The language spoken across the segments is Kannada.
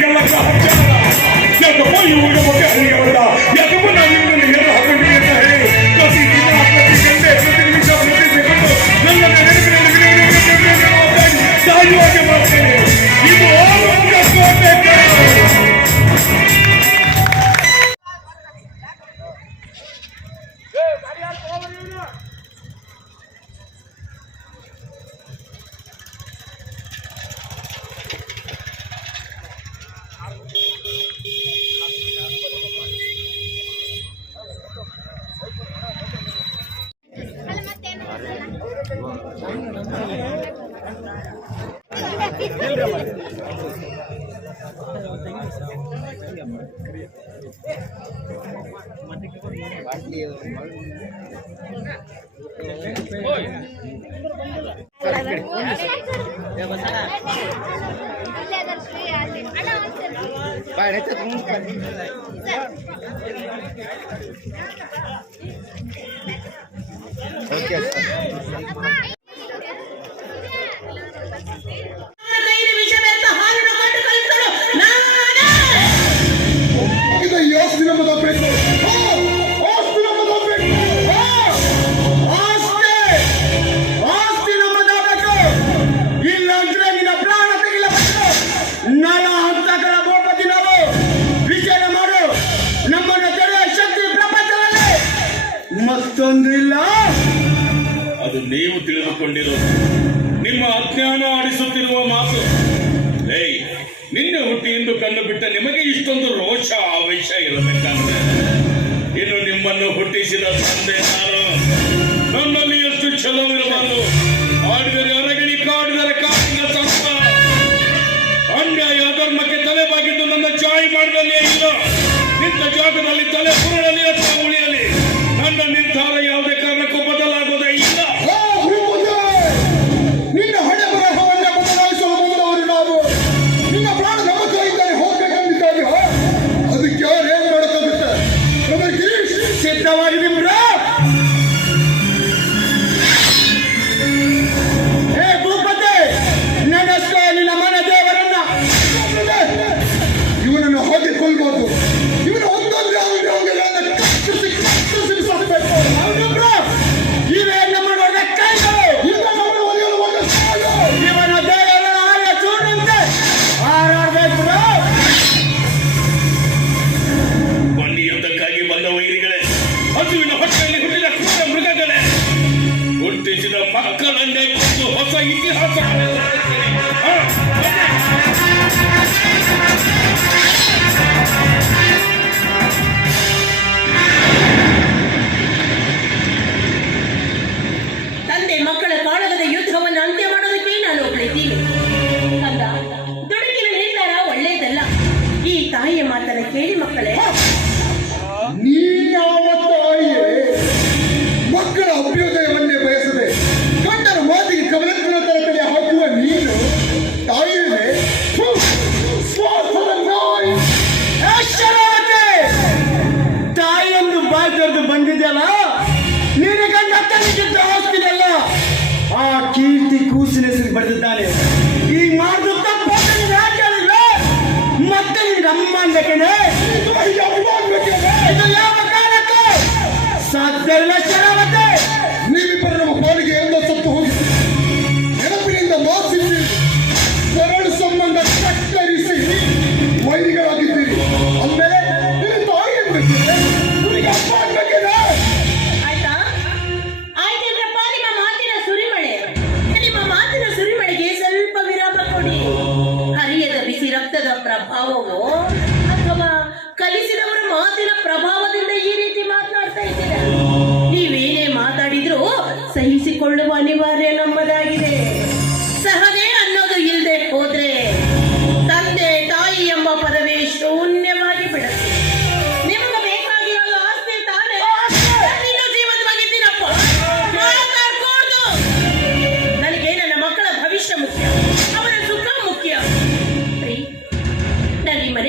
எங்களுக்கு சமைச்சாரா எங்க போய் இவங்க போய் அறிய வேண்டாம் எங்க போய் நான் இவங்க Oke. Okay. ನೀವು ತಿಳಿದುಕೊಂಡಿರೋ ನಿಮ್ಮ ಅಜ್ಞಾನ ಆಡಿಸುತ್ತಿರುವ ಮಾತು. ಏಯ್, ನಿನ್ನೆ ಹುಟ್ಟಿ ಎಂದು ಕಣ್ಣು ಬಿಟ್ಟ ನಿಮಗೆ ಇಷ್ಟೊಂದು ರೋಷ ಆವೇಶ ಇರಬೇಕಂದ್ರೆ. ಇನ್ನು ನಿಮ್ಮನ್ನು ಹುಟ್ಟಿಸಿದ ತಂದೆ ನಾನು ನನ್ನಲ್ಲಿ ಎಷ್ಟು ಛಲವಿರಬಾರದು? ಆಡಿದರೆ ಅರಗಣಿ, ಕಾಡಿದರೆ ಕಾಡಿನ ಸಂಸ್ಥ ಅನ್ಯಾಯ ಅಧರ್ಮಕ್ಕೆ ತಲೆ ಬಾಗಿದ್ದು ನನ್ನ ಜಾಯಿ ಮಾಡದಲ್ಲೇ ಇಲ್ಲ. ನಿಂತ ಜಾಗದಲ್ಲಿ ತಲೆ ಪುರಳಲಿ ಮಕ್ಕಳನ್ನೇ ಹೊಸ ಇತಿಹಾಸ ತಂದೆ ಮಕ್ಕಳ ಕಾಳಗದ ಯುದ್ಧವನ್ನು ಅಂತ್ಯ ಮಾಡೋದಕ್ಕೆ ನಾನು ಒಬ್ಬಳಿದ್ದೀನಿ ಅಂದ. ದುಡುಕಿನ ನಿರ್ಧಾರ ಒಳ್ಳೆಯದಲ್ಲ ಈ ತಾಯಿಯ ಮಾತನ್ನ ಕೇಳಿ ಮಕ್ಕಳೇ. ಶರಾವತಿ ನೀವಿಬ್ಬರು ನಮ್ಮ ಪಾಲಿಗೆ ಎಲ್ಲ ಸತ್ತು ಹೋಗಿ ನೆನಪಿನಿಂದ ಮಾಸಿದ್ದೀರಿ ಎರಡು ಸಂಬಂಧ ಕತ್ತರಿಸಿ ವೈರಿಗಳಾಗಿದ್ದೀರಿ. ಆಮೇಲೆ ನಿನ್ನ ತಾಯಿ ಅನ್ಬೇಕಿದೆ ನಿನಗೆ ಅಪ್ಪ ಅನ್ಬೇಕಿದೆ ಆಯ್ತಾ? ಆಯ್ತಂದ್ರಪ್ಪ ನಿಮ್ಮ ಮಾತಿನ ಸುರಿಮಳೆ. ನಿಮ್ಮ ಮಾತಿನ ಸುರಿಮಳೆಗೆ ಸ್ವಲ್ಪ ವಿರಾಮ ಕೊಡಿ. ಹರಿಯದ ಬಿಸಿ ರಕ್ತದ ಪ್ರಭಾವವೋ ಅಥವಾ ಕಲಿಸಿದವರ ಮಾತಿನ ಪ್ರಭಾವದಿಂದ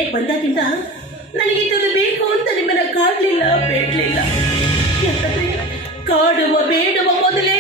ಮನೆಗೆ ಬಂದಾಗಿಂದ ನನಗಿಂತದ್ದು ಬೇಕು ಅಂತ ನಿಮ್ಮನ್ನ ಕಾಡ್ಲಿಲ್ಲ ಬೇಡ್ಲಿಲ್ಲ. ಕಾಡುವ ಬೇಡುವ ಮೊದಲೇ